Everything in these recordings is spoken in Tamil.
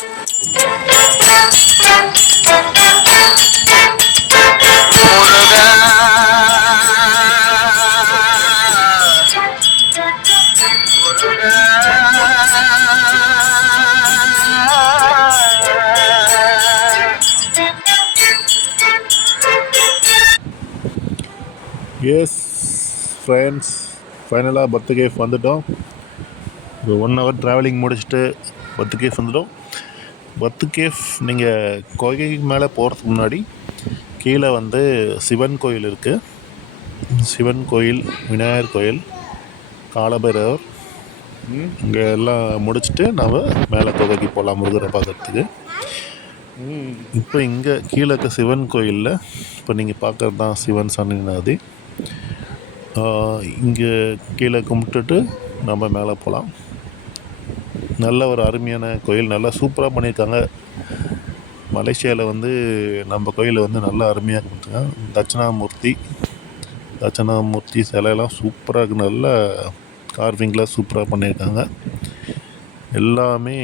எஸ் ஃப்ரெண்ட்ஸ், ஃபைனலாக பர்த் கேஃப் வந்துவிட்டோம். ஒரு 1 hour ட்ராவலிங் முடிச்சுட்டு பர்த் கேஃப் வந்துவிட்டோம். பர்த் கேஃப் நீங்கள் கோகைக்கு மேலே போகிறதுக்கு முன்னாடி கீழே வந்து சிவன் கோயில் இருக்குது. சிவன் கோயில், விநாயகர் கோயில், காலபைரவர், இங்கே எல்லாம் முடிச்சுட்டு நம்ம மேலே கோகைக்கு போகலாம் முருகரை பார்க்குறதுக்கு. இப்போ இங்கே கீழே இருக்க சிவன் கோயிலில் இப்போ நீங்கள் பார்க்குறது தான் சிவன் சன்னதி. இங்கே கீழே கும்பிட்டுட்டு நம்ம மேலே போகலாம். நல்ல ஒரு அருமையான கோயில், நல்லா சூப்பராக பண்ணியிருக்காங்க. மலேசியாவில் வந்து நம்ம கோயிலை வந்து நல்லா அருமையாக கொடுத்துருக்காங்க. தட்சணாமூர்த்தி சிலையெல்லாம் சூப்பராக இருக்குது. நல்ல கார்விங்லாம் சூப்பராக பண்ணியிருக்காங்க. எல்லாமே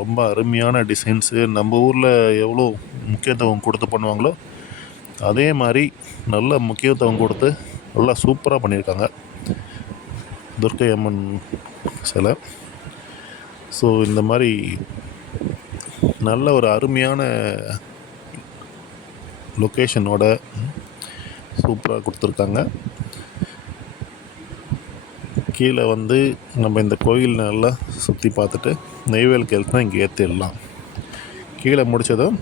ரொம்ப அருமையான டிசைன்ஸு. நம்ம ஊரில் எவ்வளோ முக்கியத்துவம் கொடுத்து பண்ணுவாங்களோ அதே மாதிரி நல்ல முக்கியத்துவம் கொடுத்து நல்லா சூப்பராக பண்ணியிருக்காங்க துர்க்கை அம்மன் சிலை. ஸோ இந்த மாதிரி நல்ல ஒரு அருமையான லொக்கேஷனோட சூப்பராக கொடுத்துருக்காங்க. கீழே வந்து நம்ம இந்த கோயில் நல்லா சுற்றி பார்த்துட்டு நெய்வேல் கேள்னா இங்கே ஏற்றிடலாம். கீழே முடித்ததும்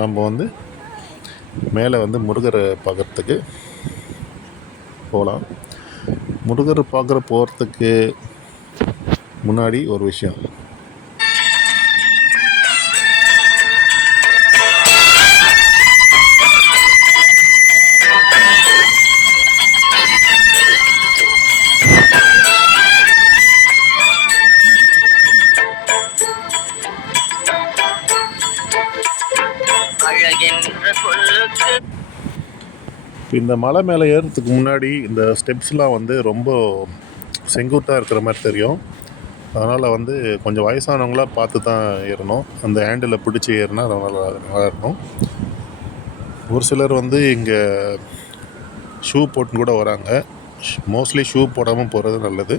நம்ம வந்து மேலே வந்து முருகரை பார்க்குறதுக்கு போகலாம். முருகரை போகிறதுக்கு முன்னாடி ஒரு விஷயம், இந்த மலை மேலே ஏறுறதுக்கு முன்னாடி இந்த ஸ்டெப்ஸ்லாம் வந்து ரொம்ப செங்குத்தாக இருக்கிற மாதிரி தெரியும். அதனால் வந்து கொஞ்சம் வயசானவங்களாக பார்த்து தான் ஏறணும். அந்த ஹேண்டில் பிடிச்சி ஏறினா நல்லா இருக்கும். ஒரு சிலர் வந்து இங்கே ஷூ போட்டுன்னு கூட வராங்க. மோஸ்ட்லி ஷூ போடாமல் போகிறது நல்லது.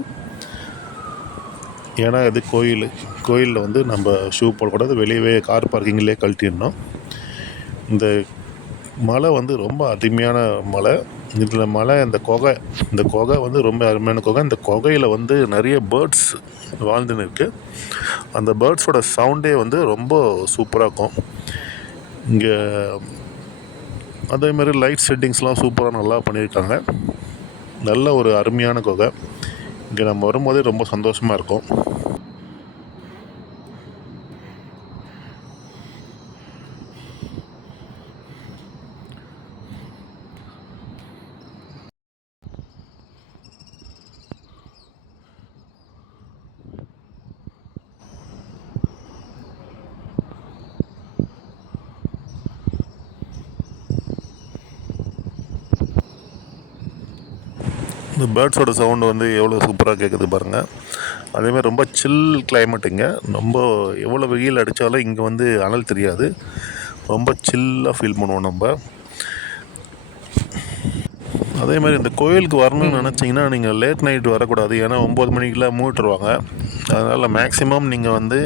ஏன்னா இது கோயிலில் வந்து நம்ம ஷூ போடக்கூடாது. வெளியவே கார் பார்க்கிங்லேயே கழட்டிடணும். இந்த மலை வந்து ரொம்ப அருமையான மலை. இதில் இந்த குகை வந்து ரொம்ப அருமையான குகை. இந்த குகையில் வந்து நிறைய பேர்ட்ஸ் வாழ்ந்துன்னு இருக்குது. அந்த பேர்ட்ஸோட சவுண்டே வந்து ரொம்ப சூப்பராக இருக்கும். இங்கே அதேமாதிரி லைட் செட்டிங்ஸ்லாம் சூப்பராக நல்லா பண்ணியிருக்காங்க. நல்ல ஒரு அருமையான குகை. இங்கே நம்ம வரும்போதே ரொம்ப சந்தோஷமாக இருக்கும். இந்த பேர்ட்ஸோட சவுண்டு வந்து எவ்வளோ சூப்பராக கேட்குது பாருங்கள். அதேமாதிரி ரொம்ப சில் கிளைமேட்டுங்க. ரொம்ப எவ்வளோ வெயில் அடித்தாலும் இங்கே வந்து அனல் தெரியாது. ரொம்ப சில்லாக ஃபீல் பண்ணுவோம் நம்ம. அதேமாதிரி இந்த கோயிலுக்கு வரணும்னு நினச்சிங்கன்னா நீங்கள் லேட் நைட் வரக்கூடாது. ஏன்னா 9 மணிக்கெலாம் மூட்டுருவாங்க. அதனால் மேக்ஸிமம் நீங்கள் வந்து